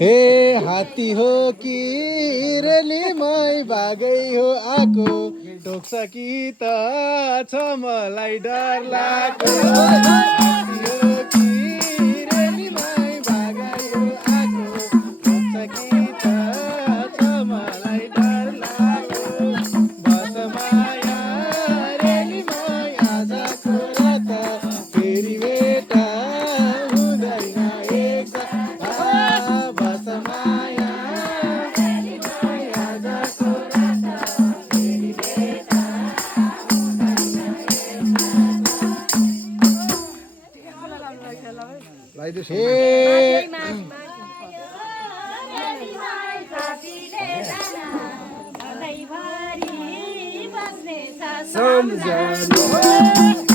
हे हात्ती हो कि रेलीमै भागै हो आको टोक्छ कि त छ मलाई डर लाग्यो हात्ती हो कि रेलीमै भागै हो आको टोक्छ कि त छ मलाई डर लाग्यो बस माया रेलीमै आजको रात फेरि भेट हुँदैन एक बस माया रेलीमै आजको रात फेरि भेट सम्झनु